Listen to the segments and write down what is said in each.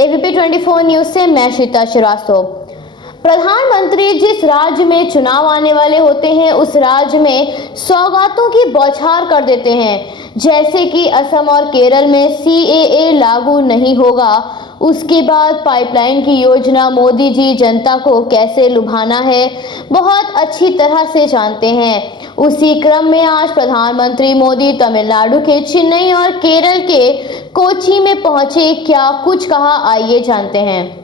ABP 24 news से मैं श्वेता श्रीवास्तव। प्रधानमंत्री जिस राज्य में चुनाव आने वाले होते हैं उस राज्य में सौगातों की बौछार कर देते हैं। जैसे कि असम और केरल में सीएए लागू नहीं होगा, उसके बाद पाइपलाइन की योजना मोदी जी जनता को कैसे लुभाना है बहुत अच्छी तरह से जानते हैं। उसी क्रम में आज प्रधानमंत्री मोदी तमिलनाडु के चेन्नई और केरल के कोच्चि में पहुंचे। क्या कुछ कहा, आइए जानते हैं।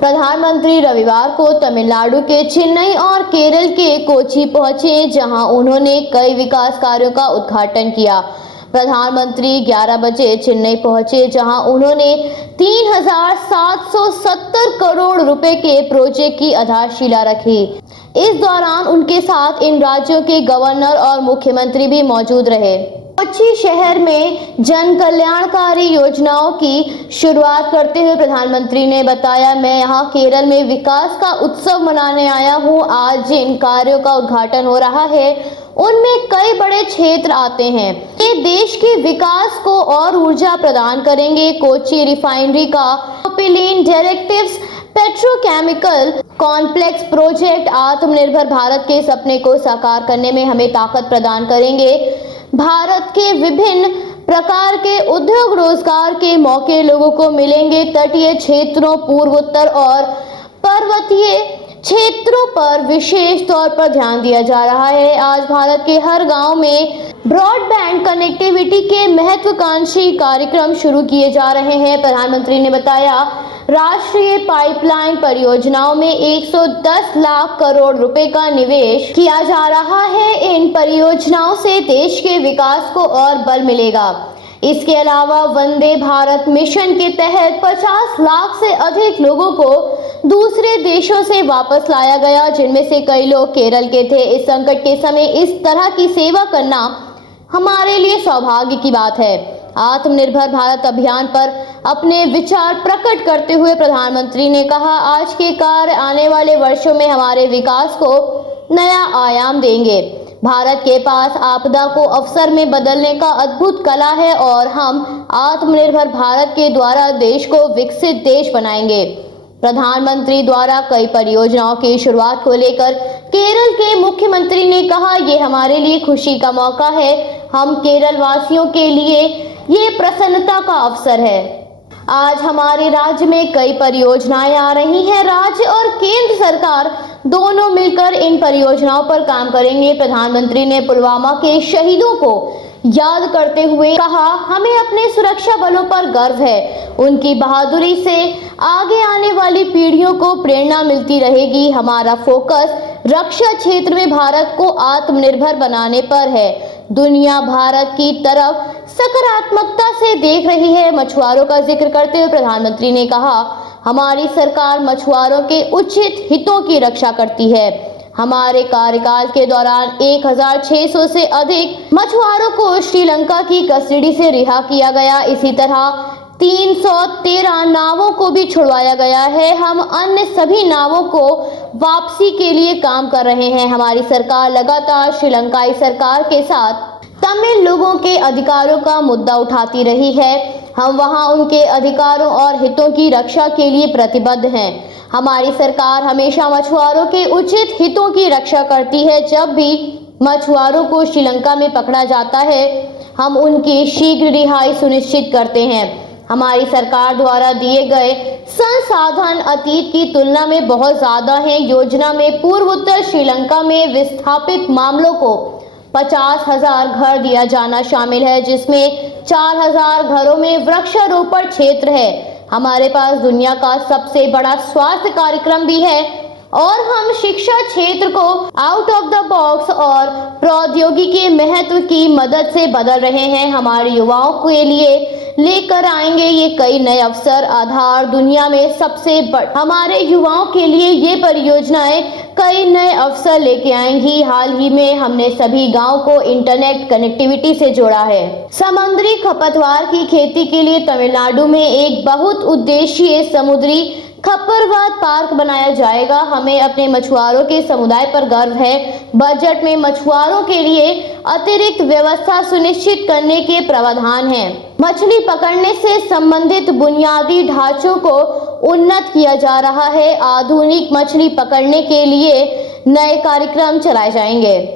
प्रधानमंत्री रविवार को तमिलनाडु के चेन्नई और केरल के कोच्चि पहुंचे, जहां उन्होंने कई विकास कार्यों का उद्घाटन किया। प्रधानमंत्री 11 बजे चेन्नई पहुंचे, जहां उन्होंने 3,770 करोड़ रुपए के प्रोजेक्ट की आधारशिला रखी। इस दौरान उनके साथ इन राज्यों के गवर्नर और मुख्यमंत्री भी मौजूद रहे। कोच्चि शहर में जन कल्याणकारी योजनाओं की शुरुआत करते हुए प्रधानमंत्री ने बताया, मैं यहाँ केरल में विकास का उत्सव मनाने आया हूँ। आज जिन कार्यों का उद्घाटन हो रहा है उनमें कई बड़े क्षेत्र आते हैं। ये देश के विकास को और ऊर्जा प्रदान करेंगे। कोच्चि रिफाइनरी का propylene directives petrochemical complex project आत्मनिर्भर भारत के सपने को साकार करने में हमें ताकत प्रदान करेंगे। भारत के विभिन्न प्रकार के उद्योग रोजगार के मौके लोगों को मिलेंगे। तटीय क्षेत्रों, पूर्वोत्तर और पर्वतीय क्षेत्रों पर विशेष तौर पर ध्यान दिया जा रहा है। आज भारत के हर गांव में ब्रॉडबैंड कनेक्टिविटी के महत्वाकांक्षी कार्यक्रम शुरू किए जा रहे हैं। प्रधानमंत्री ने बताया, राष्ट्रीय पाइपलाइन परियोजनाओं में 110 लाख करोड़ रुपए का निवेश किया जा रहा है। इन परियोजनाओं से देश के विकास को और बल मिलेगा। इसके अलावा वंदे भारत मिशन के तहत 50 लाख से अधिक लोगों को दूसरे देशों से वापस लाया गया, जिनमें से कई लोग केरल के थे। इस संकट के समय इस तरह की सेवा करना हमारे लिए सौभाग्य की बात है। आत्मनिर्भर भारत अभियान पर अपने विचार प्रकट करते हुए प्रधानमंत्री ने कहा, आज के कार्य आने वाले वर्षों में हमारे विकास को नया आयाम देंगे। भारत के पास आपदा को अवसर में बदलने का अद्भुत कला है और हम आत्मनिर्भर भारत के द्वारा देश को विकसित देश बनाएंगे। प्रधानमंत्री द्वारा कई परियोजनाओं की शुरुआत को लेकर केरल के मुख्यमंत्री ने कहा, ये हमारे लिए खुशी का मौका है। हम केरल वासियों के लिए ये प्रसन्नता का अवसर है। आज हमारे राज्य में कई परियोजनाएं आ रही हैं। राज्य और केंद्र सरकार दोनों मिलकर इन परियोजनाओं पर काम करेंगे। प्रधानमंत्री ने पुलवामा के शहीदों को याद करते हुए कहा, हमें अपने सुरक्षा बलों पर गर्व है। उनकी बहादुरी से आगे आने वाली पीढ़ियों को प्रेरणा मिलती रहेगी। हमारा फोकस रक्षा क्षेत्र में भारत को आत्मनिर्भर बनाने पर है। दुनिया भारत की तरफ सकारात्मकता से देख रही है। मछुआरों का जिक्र करते हुए प्रधानमंत्री ने कहा, हमारी सरकार मछुआरों के उचित हितों की रक्षा करती है। हमारे कार्यकाल के दौरान 1,600 से अधिक मछुआरों को श्रीलंका की कस्टडी से रिहा किया गया। इसी तरह 313 नावों को भी छुड़वाया गया है। हम अन्य सभी नावों को वापसी के लिए काम कर रहे हैं। हमारी सरकार लगातार श्रीलंकाई सरकार के साथ तमिल लोगों के अधिकारों का मुद्दा उठाती रही है। हम वहां उनके अधिकारों और हितों की रक्षा के लिए प्रतिबद्ध हैं। हमारी सरकार हमेशा मछुआरों के उचित हितों की रक्षा करती है। जब भी मछुआरों को श्रीलंका में पकड़ा जाता है, हम उनकी शीघ्र रिहाई सुनिश्चित करते हैं। हमारी सरकार द्वारा दिए गए संसाधन अतीत की तुलना में बहुत ज्यादा हैं। योजना में पूर्वोत्तर श्रीलंका में विस्थापित मामलों को 50,000 घर दिया जाना शामिल है, जिसमें 4,000 घरों में वृक्षारोपण क्षेत्र है। हमारे पास दुनिया का सबसे बड़ा स्वास्थ्य कार्यक्रम भी है और हम शिक्षा क्षेत्र को आउट ऑफ द बॉक्स और प्रौद्योगिकी के महत्व की मदद से बदल रहे हैं। हमारे युवाओं के लिए लेकर आएंगे ये कई नए अवसर। आधार दुनिया में सबसे बड़ा हमारे युवाओं के लिए ये परियोजनाएं कई नए अवसर लेके आएंगी। हाल ही में हमने सभी गांव को इंटरनेट कनेक्टिविटी से जोड़ा है। समुद्री खरपतवार की खेती के लिए तमिलनाडु में एक बहुत उद्देशीय समुद्री खपरवात पार्क बनाया जाएगा। हमें अपने मछुआरों के समुदाय पर गर्व है। बजट में मछुआरों के लिए अतिरिक्त व्यवस्था सुनिश्चित करने के प्रावधान हैं। मछली पकड़ने से संबंधित बुनियादी ढांचों को उन्नत किया जा रहा है। आधुनिक मछली पकड़ने के लिए नए कार्यक्रम चलाए जाएंगे।